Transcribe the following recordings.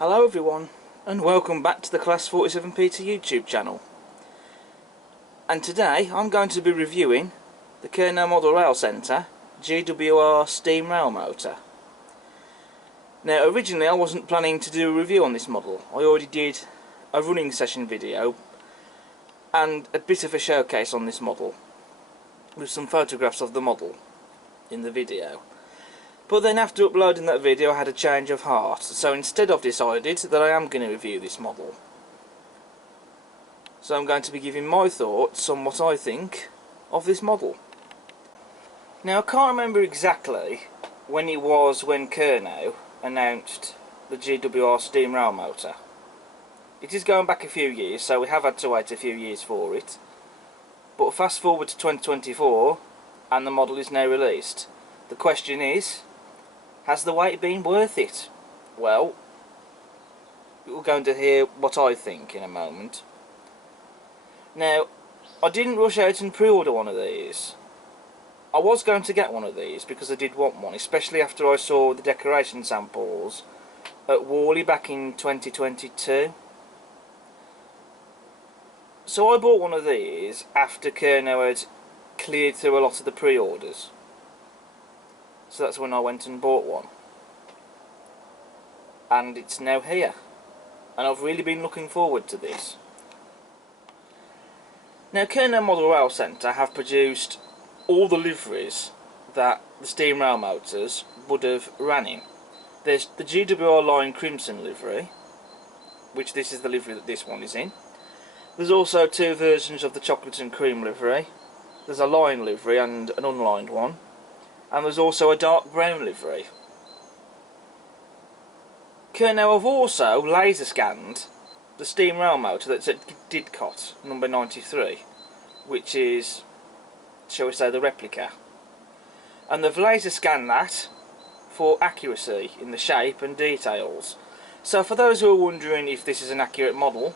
Hello everyone, and welcome back to the Class 47 Peter YouTube channel. And today I'm going to be reviewing the Kernow Model Rail Centre GWR Steam Railmotor. Now originally I wasn't planning to do a review on this model. I already did a running session video and a bit of a showcase on this model with some photographs of the model in the video. But then after uploading that video I had a change of heart, so instead I've decided that I am going to review this model. So I'm going to be giving my thoughts on what I think of this model. Now I can't remember exactly when it was when Kernow announced the GWR Steam Railmotor. It is going back a few years, so we have had to wait a few years for it. But fast forward to 2024 and the model is now released. The question is, has the wait been worth it? Well, we're going to hear what I think in a moment. Now, I didn't rush out and pre-order one of these. I was going to get one of these because I did want one, especially after I saw the decoration samples at Worley back in 2022. So I bought one of these after Kernow had cleared through a lot of the pre-orders. So that's when I went and bought one. And it's now here. And I've really been looking forward to this. Now Kernow Model Rail Centre have produced all the liveries that the steam rail motors would have ran in. There's the GWR Line Crimson livery, which this is the livery that this one is in. There's also two versions of the chocolate and cream livery. There's a line livery and an unlined one. And there's also a dark brown livery. Kernow have also laser scanned the steam rail motor that's at Didcot, number 93, which is, shall we say, the replica. And they've laser scanned that for accuracy in the shape and details. So for those who are wondering if this is an accurate model,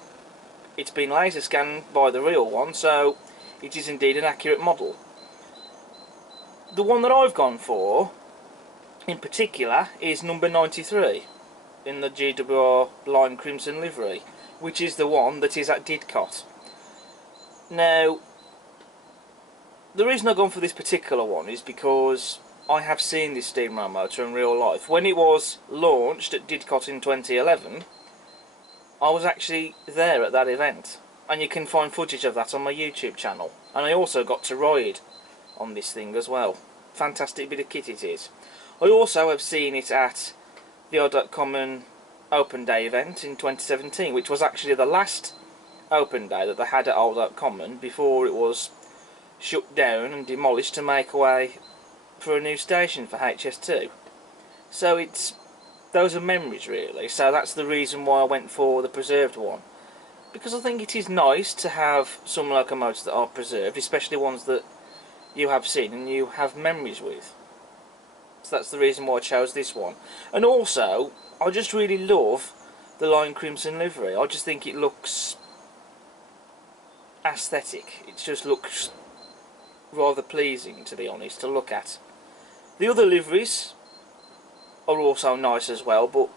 it's been laser scanned by the real one, so it is indeed an accurate model. The one that I've gone for, in particular, is number 93 in the GWR Lime Crimson livery, which is the one that is at Didcot. Now, the reason I've gone for this particular one is because I have seen this steam rail motor in real life. When it was launched at Didcot in 2011, I was actually there at that event, and you can find footage of that on my YouTube channel. And I also got to ride on this thing as well. Fantastic bit of kit it is. I also have seen it at the Old.Common Open Day event in 2017, which was actually the last Open Day that they had at Old.Common before it was shut down and demolished to make way for a new station for HS2. So those are memories really, so that's the reason why I went for the preserved one. Because I think it is nice to have some locomotives that are preserved, especially ones that you have seen and you have memories with. So that's the reason why I chose this one. And also, I just really love the Lime Crimson livery. I just think it looks aesthetic. It just looks rather pleasing, to be honest, to look at. The other liveries are also nice as well, but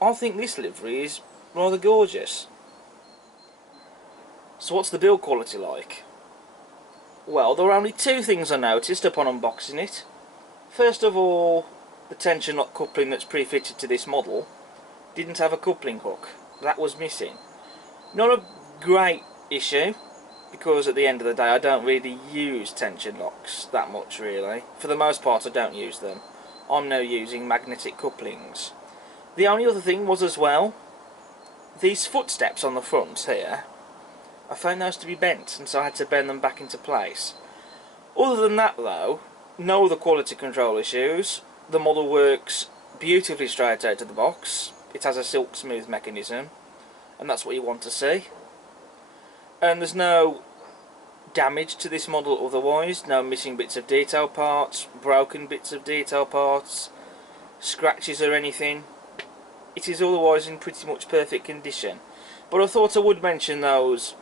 I think this livery is rather gorgeous. So what's the build quality like? Well, there are only two things I noticed upon unboxing it. First of all, the tension lock coupling that's pre-fitted to this model didn't have a coupling hook. That was missing. Not a great issue, because at the end of the day I don't really use tension locks that much really. For the most part I don't use them. I'm now using magnetic couplings. The only other thing was as well, these footsteps on the front here, I found those to be bent, and so I had to bend them back into place. Other than that though, no other quality control issues. The model works beautifully straight out of the box. It has a silk smooth mechanism, and that's what you want to see. And there's no damage to this model otherwise, no missing bits of detail parts, broken bits of detail parts, scratches or anything. It is otherwise in pretty much perfect condition. But I thought I would mention those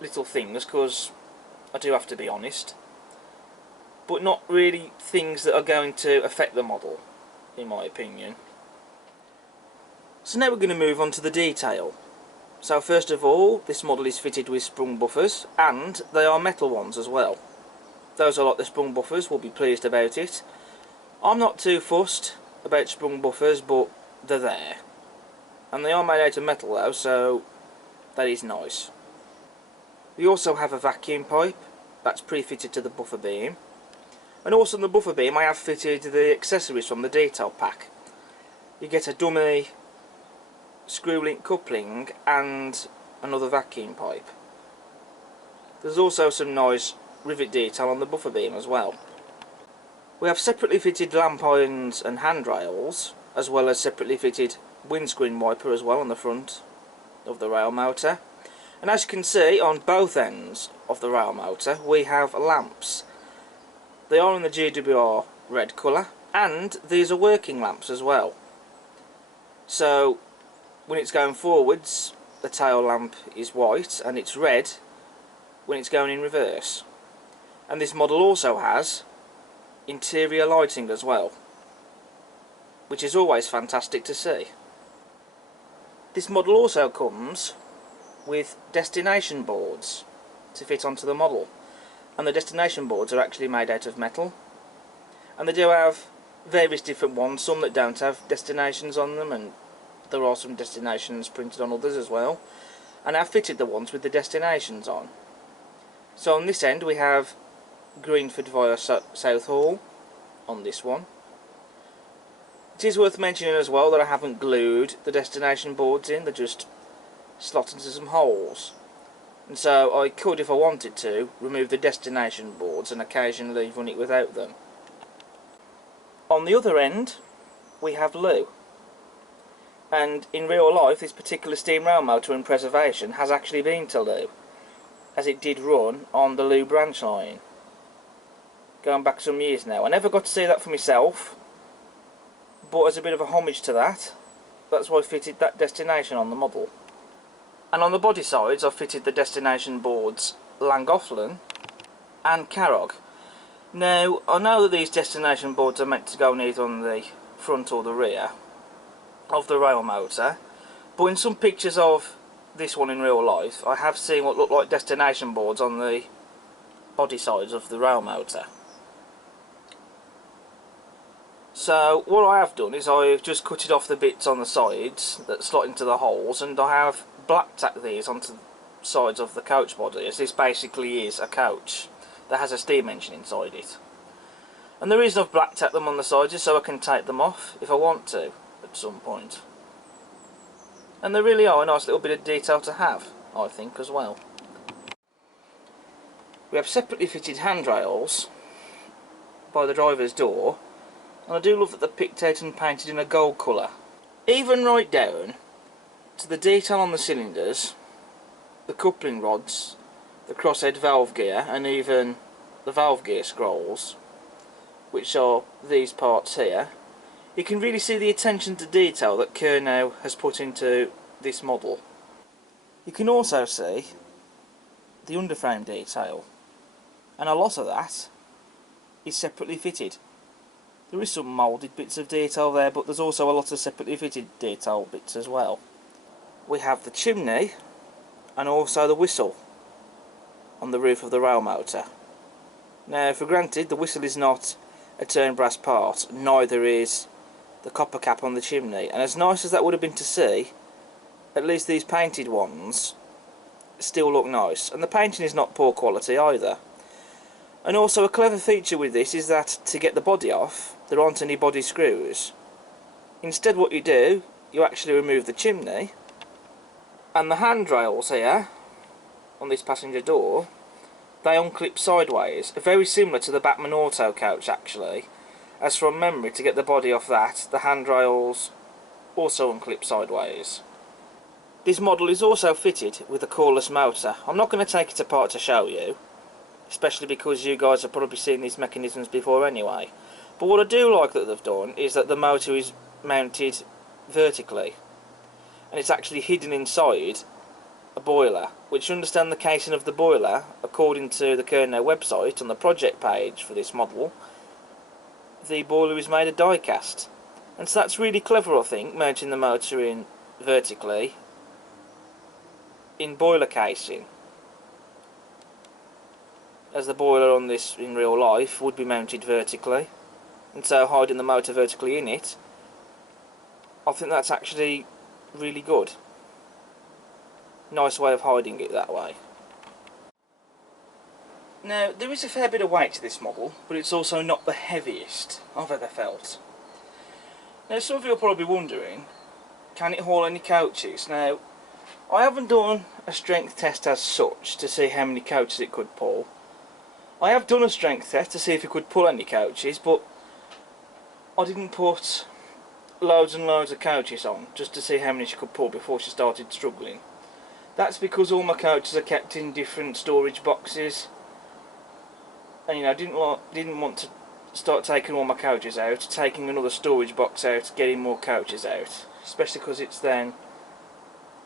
little things because I do have to be honest, but not really things that are going to affect the model, in my opinion. So now we're going to move on to the detail. So first of all, this model is fitted with sprung buffers, and they are metal ones as well. Those who like the sprung buffers will be pleased about it. I'm not too fussed about sprung buffers, but they're there. And they are made out of metal though, so that is nice. We also have a vacuum pipe that's pre-fitted to the buffer beam. And also on the buffer beam I have fitted the accessories from the detail pack. You get a dummy screw link coupling and another vacuum pipe. There's also some nice rivet detail on the buffer beam as well. We have separately fitted lamp irons and handrails, as well as separately fitted windscreen wiper as well on the front of the rail motor. And as you can see, on both ends of the rail motor we have lamps. They are in the GWR red colour, and these are working lamps as well. So when it's going forwards, the tail lamp is white, and it's red when it's going in reverse. And this model also has interior lighting as well, which is always fantastic to see. This model also comes with destination boards to fit onto the model, and the destination boards are actually made out of metal, and they do have various different ones, some that don't have destinations on them, and there are some destinations printed on others as well, and I've fitted the ones with the destinations on. So on this end we have Greenford via Southall on this one. It is worth mentioning as well that I haven't glued the destination boards in, they're just slot into some holes. And so I could, if I wanted to, remove the destination boards and occasionally run it without them. On the other end we have Lou. And in real life this particular steam rail motor in preservation has actually been to Lou, as it did run on the Lou branch line, going back some years now. I never got to see that for myself, but as a bit of a homage to that, that's why I fitted that destination on the model. And on the body sides I've fitted the destination boards Llangollen and Carrog. Now I know that these destination boards are meant to go either on the front or the rear of the rail motor, but in some pictures of this one in real life I have seen what look like destination boards on the body sides of the rail motor. So what I have done is I've just cut it off the bits on the sides that slot into the holes, and I have black tacked these onto the sides of the coach body, as this basically is a coach that has a steam engine inside it. And the reason I've black tacked them on the sides is so I can take them off if I want to at some point. And they really are a nice little bit of detail to have, I think, as well. We have separately fitted handrails by the driver's door, and I do love that they're picked out and painted in a gold colour. Even right down to the detail on the cylinders, the coupling rods, the crosshead valve gear, and even the valve gear scrolls, which are these parts here. You can really see the attention to detail that Kernow has put into this model. You can also see the underframe detail, and a lot of that is separately fitted. There is some moulded bits of detail there, but there's also a lot of separately fitted detail bits as well. We have the chimney and also the whistle on the roof of the rail motor. Now, for granted, the whistle is not a turned brass part, neither is the copper cap on the chimney, and as nice as that would have been to see, at least these painted ones still look nice, and the painting is not poor quality either. And also a clever feature with this is that to get the body off, there aren't any body screws. Instead what you do, you actually remove the chimney, and the handrails here on this passenger door, they unclip sideways, very similar to the Batman Auto coach actually, as from memory, to get the body off that, the handrails also unclip sideways. This model is also fitted with a coreless motor. I'm not going to take it apart to show you, especially because you guys have probably seen these mechanisms before anyway. But what I do like that they've done is that the motor is mounted vertically, and it's actually hidden inside a boiler, which, you understand the casing of the boiler, according to the Kernow website on the project page for this model, the boiler is made of die cast, And so that's really clever, I think, mounting the motor in vertically in boiler casing, as the boiler on this in real life would be mounted vertically, and so hiding the motor vertically in it, I think that's actually really good. Nice way of hiding it that way. Now, there is a fair bit of weight to this model, but it's also not the heaviest I've ever felt. Now, some of you are probably wondering, can it haul any coaches? Now, I haven't done a strength test as such to see how many coaches it could pull. I have done a strength test to see if it could pull any coaches, but I didn't put loads and loads of coaches on just to see how many she could pull before she started struggling. That's because all my coaches are kept in different storage boxes, and you know, I didn't want to start taking all my coaches out, taking another storage box out, getting more coaches out, especially because it's then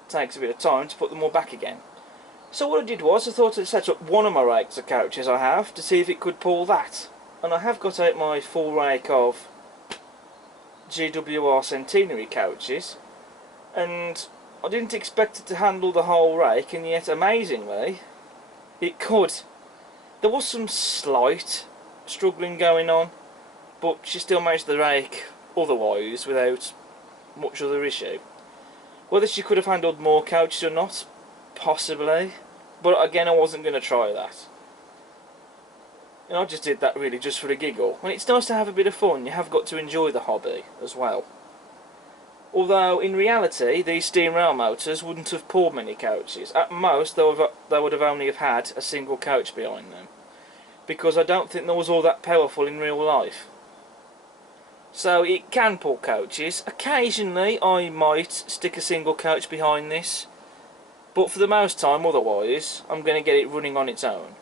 takes a bit of time to put them all back again. So what I did was I thought I'd set up one of my rakes of coaches I have to see if it could pull that, and I have got out my full rake of GWR Centenary coaches, and I didn't expect it to handle the whole rake, and yet amazingly it could. There was some slight struggling going on, but she still managed the rake otherwise without much other issue. Whether she could have handled more coaches or not, possibly, but again, I wasn't going to try that. And I just did that really just for a giggle. And it's nice to have a bit of fun. You have got to enjoy the hobby as well. Although in reality these steam rail motors wouldn't have pulled many coaches. At most they would have only have had a single coach behind them, because I don't think there was all that powerful in real life. So it can pull coaches. Occasionally I might stick a single coach behind this, but for the most time otherwise I'm going to get it running on its own.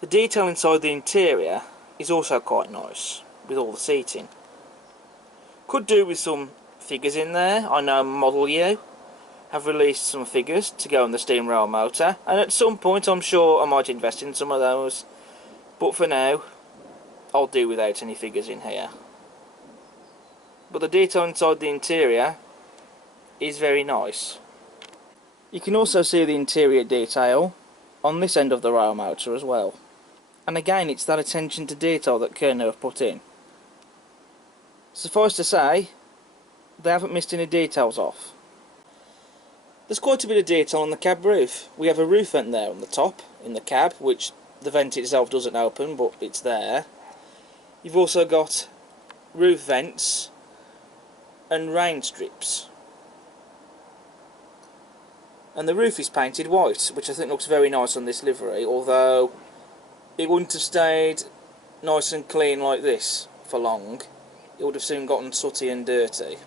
The detail inside the interior is also quite nice, with all the seating. Could do with some figures in there. I know Model U have released some figures to go on the steam rail motor, and at some point I'm sure I might invest in some of those, but for now I'll do without any figures in here. But the detail inside the interior is very nice. You can also see the interior detail on this end of the rail motor as well, and again it's that attention to detail that Kernow have put in. Suffice to say, they haven't missed any details off. There's quite a bit of detail on the cab roof. We have a roof vent there on the top in the cab, which the vent itself doesn't open, but it's there. You've also got roof vents and rain strips, and the roof is painted white, which I think looks very nice on this livery, although it wouldn't have stayed nice and clean like this for long. It would have soon gotten sooty and dirty.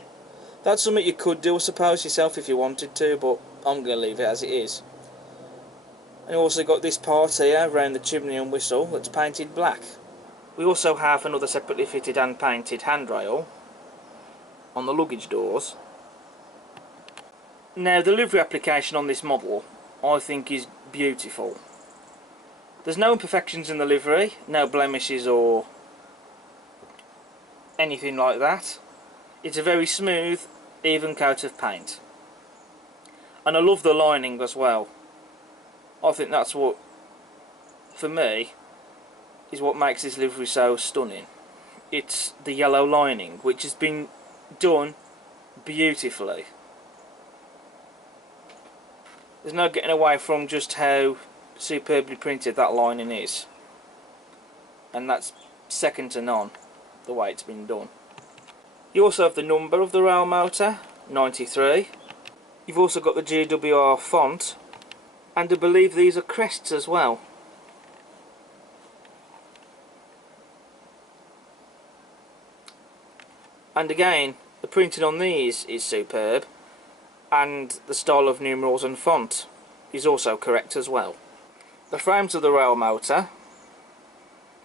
That's something you could do, I suppose, yourself if you wanted to, but I'm going to leave it as it is. And you also got this part here around the chimney and whistle that's painted black. We also have another separately fitted and painted handrail on the luggage doors. Now, the livery application on this model I think is beautiful. There's no imperfections in the livery, no blemishes or anything like that. It's a very smooth, even coat of paint, and I love the lining as well. I think that's what, for me, is what makes this livery so stunning. It's the yellow lining, which has been done beautifully. There's no getting away from just how superbly printed that lining is, and that's second to none the way it's been done. You also have the number of the rail motor, 93. You've also got the GWR font, and I believe these are crests as well. And again, the printing on these is superb, and the style of numerals and font is also correct as well. The frames of the rail motor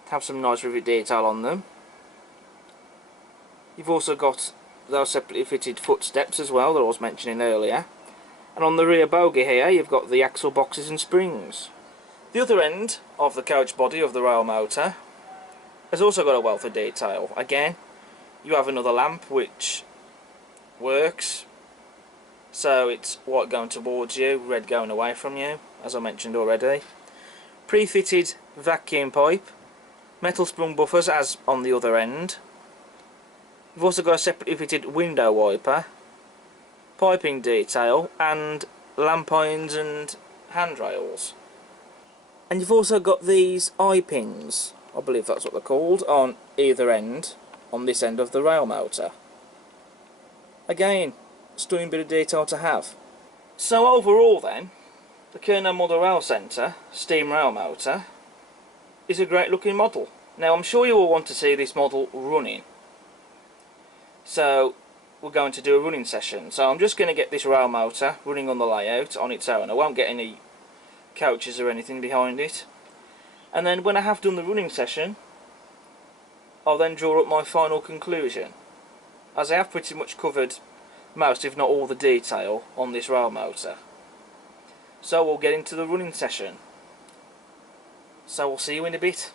have some nice rivet detail on them. You've also got those separately fitted footsteps as well that I was mentioning earlier, and on the rear bogie here you've got the axle boxes and springs. The other end of the coach body of the rail motor has also got a wealth of detail. Again, You have another lamp which works, so it's white going towards you, red going away from you, as I mentioned already. Pre-fitted vacuum pipe, metal sprung buffers as on the other end. You've also got a separately fitted window wiper, piping detail, and lamp irons and handrails. And you've also got these eye pins, I believe that's what they're called, on either end, on this end of the rail motor. Again, stunning bit of detail to have. So overall then, the Kernow Model Rail Centre Steam Rail Motor is a great looking model. Now I'm sure you will want to see this model running, so we're going to do a running session. So I'm just going to get this rail motor running on the layout on its own. I won't get any coaches or anything behind it, and then when I have done the running session, I'll then draw up my final conclusion, as I have pretty much covered most if not all the detail on this rail motor. So we'll get into the running session, so we'll see you in a bit.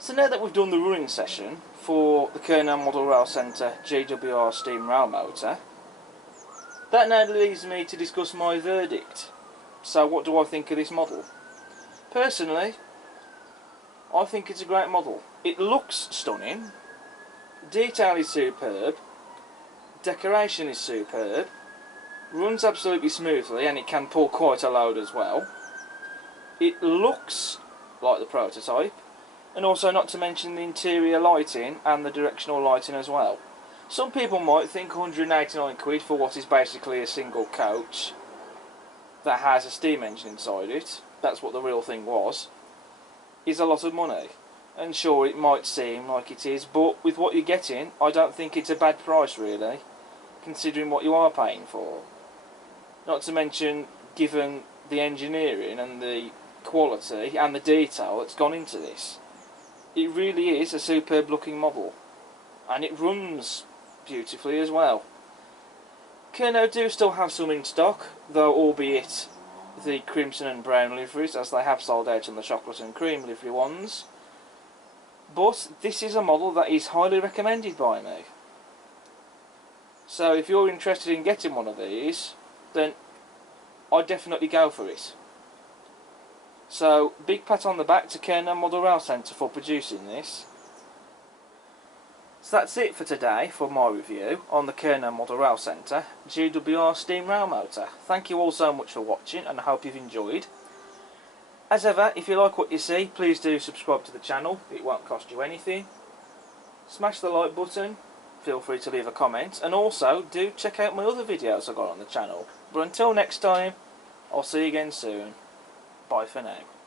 So now that we've done the running session for the Kernow Model Rail Centre GWR Steam Railmotor, that now leaves me to discuss my verdict. So what do I think of this model? Personally, I think it's a great model. It looks stunning, detail is superb, decoration is superb, runs absolutely smoothly, and it can pull quite a load as well. It looks like the prototype, and also not to mention the interior lighting and the directional lighting as well. Some people might think 189 quid for what is basically a single coach that has a steam engine inside it. That's what the real thing was. is a lot of money. And sure, it might seem like it is, but with what you're getting, I don't think it's a bad price really, considering what you are paying for. Not to mention, given the engineering and the quality and the detail that's gone into this. It really is a superb looking model, and it runs beautifully as well. Kernow do still have some in stock, though albeit the crimson and brown liveries, as they have sold out on the chocolate and cream livery ones. But this is a model that is highly recommended by me. So if you're interested in getting one of these, then I'd definitely go for it. So big pat on the back to Kernow Model Rail Centre for producing this. So that's it for today for my review on the Kernow Model Rail Centre GWR Steam Railmotor. Thank you all so much for watching, and I hope you've enjoyed. As ever, if you like what you see, please do subscribe to the channel. It won't cost you anything. Smash the like button, feel free to leave a comment, and also do check out my other videos I've got on the channel. But until next time, I'll see you again soon. Bye for now.